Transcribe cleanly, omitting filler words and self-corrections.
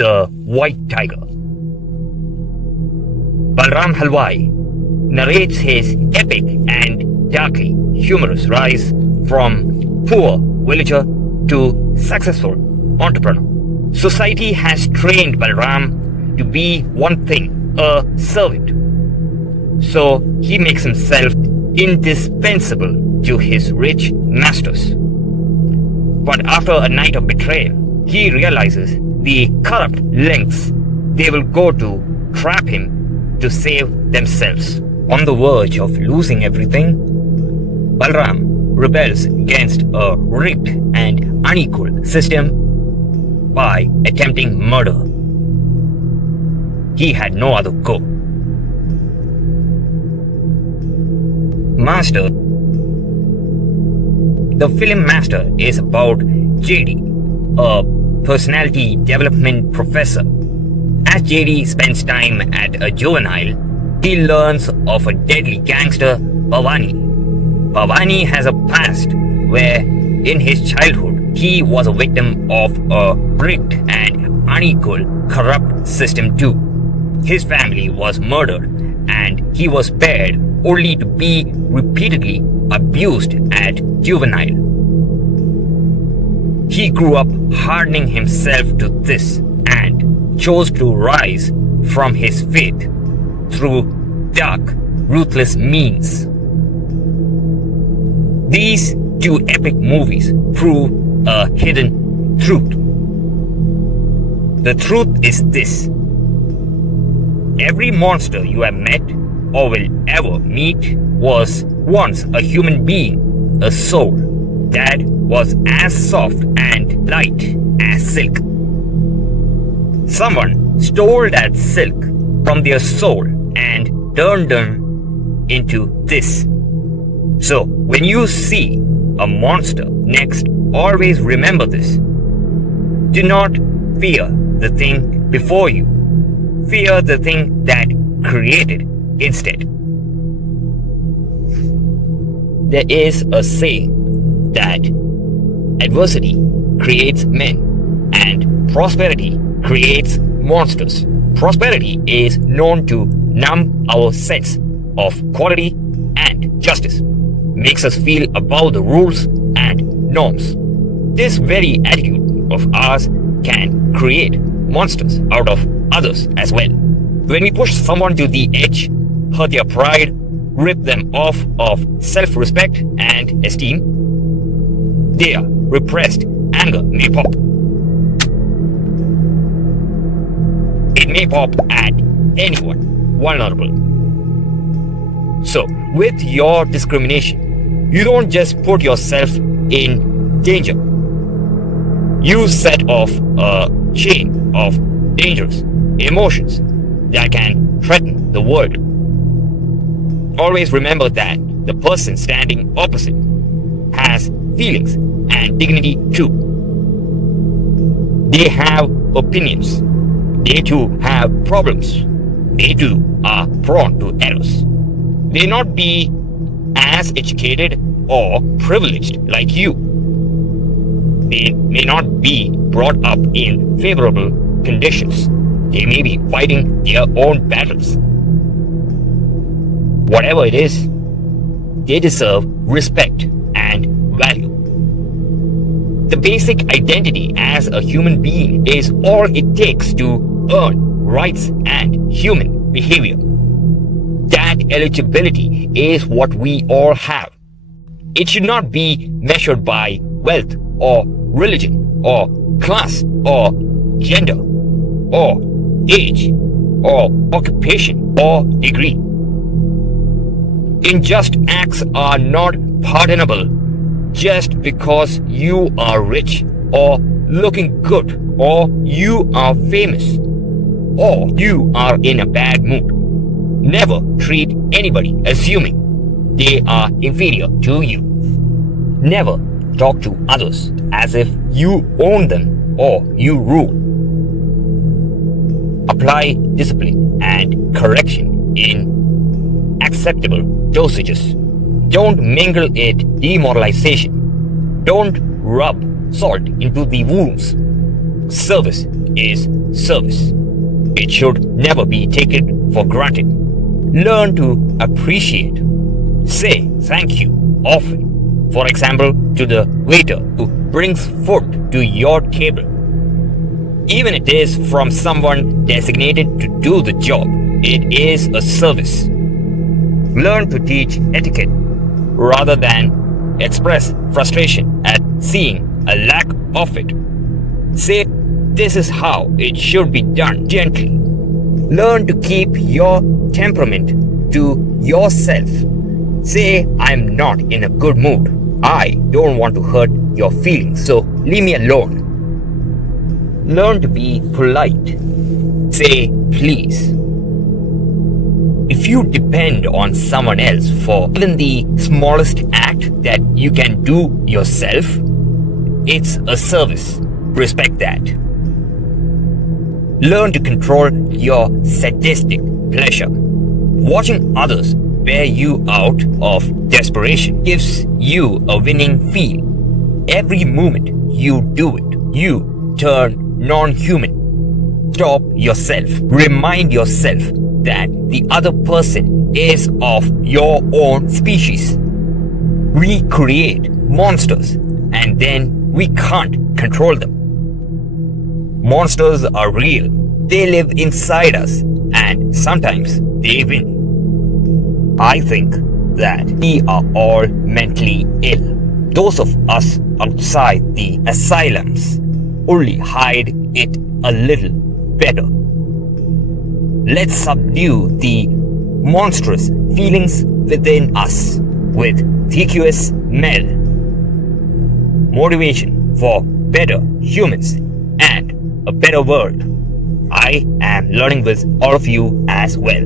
the white tiger. Balram Halwai narrates his epic and darkly humorous rise from poor villager to successful entrepreneur. Society has trained Balram to be one thing, a servant. So he makes himself indispensable to his rich masters. But after a night of betrayal, he realizes the corrupt lengths they will go to trap him to save themselves. On the verge of losing everything, Balram rebels against a rigged and unequal system by attempting murder. He had no other go. Master. The film Master is about JD, a personality development professor. As JD spends time at a juvenile, he learns of a deadly gangster, Bhavani. Bhavani has a past where, in his childhood, he was a victim of a rigged and unequal corrupt system too. His family was murdered and he was spared only to be repeatedly abused at juvenile. He grew up hardening himself to this and chose to rise from his faith through dark, ruthless means. These two epic movies prove a hidden truth. The truth is this: every monster you have met or will ever meet was once a human being, a soul that was as soft and light as silk. Someone stole that silk from their soul and turned them into this. So when you see a monster next, always remember this. Do not fear the thing before you. Fear the thing that created instead. There is a saying that adversity creates men and prosperity creates monsters. Prosperity is known to numb our sense of quality and justice, makes us feel above the rules and norms. This very attitude of ours can create monsters out of others as well. When we push someone to the edge, hurt their pride, rip them off of self-respect and esteem, their repressed anger may pop. It may pop at anyone vulnerable. So, with your discrimination, you don't just put yourself in danger. You set off a chain of dangerous emotions that can threaten the world. Always remember that the person standing opposite has feelings and dignity too. They have opinions. They too have problems. They too are prone to errors. They may not be as educated or privileged like you. They may not be brought up in favorable conditions. They may be fighting their own battles. Whatever it is, they deserve respect and value. The basic identity as a human being is all it takes to earn rights and human behavior. That eligibility is what we all have. It should not be measured by wealth or religion or class or gender or age or occupation or degree. Unjust acts are not pardonable just because you are rich or looking good or you are famous or you are in a bad mood. Never treat anybody assuming they are inferior to you. Never talk to others as if you own them or you rule. Apply discipline and correction in acceptable dosages. Don't mingle it demoralization. Don't rub salt into the wounds. Service is service. It should never be taken for granted. Learn to appreciate. Say thank you often. For example, to the waiter who brings food to your table. Even if it is from someone designated to do the job, it is a service. Learn to teach etiquette rather than express frustration at seeing a lack of it. Say, this is how it should be done gently. Learn to keep your temperament to yourself. Say, I'm not in a good mood. I don't want to hurt your feelings, so leave me alone. Learn to be polite. Say, please. If you depend on someone else for even the smallest act that you can do yourself, it's a service. Respect that. Learn to control your sadistic pleasure. Watching others bear you out of desperation gives you a winning feel. Every moment you do it, you turn non-human. Stop yourself. Remind yourself that the other person is of your own species. We create monsters and then we can't control them. Monsters are real. They live inside us and sometimes they win. I think that we are all mentally ill. Those of us outside the asylums only hide it a little better. Let's subdue the monstrous feelings within us with TQS Mel. Motivation for better humans and a better world. I am learning with all of you as well.